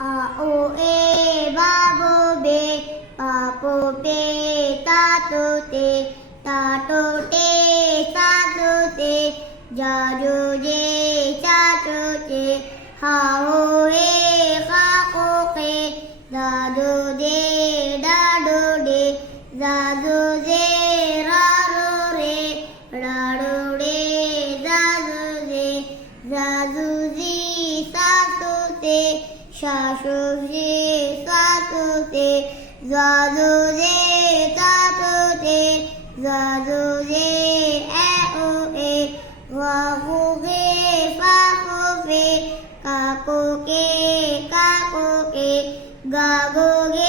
आ ओ ए बाबो बे पापो पे तातो ते सातो ते जाजो जे चाचो ते हाओ ए खाओ के दादो दे डाडो डे जादो जे रारो रे राडो डे जादो जे जादू जी सातो ते शाशो जे सातो ते जादो जे तातो ते जादो जे ए ओ ए वाहू गे फाहू फे काको के गागो गे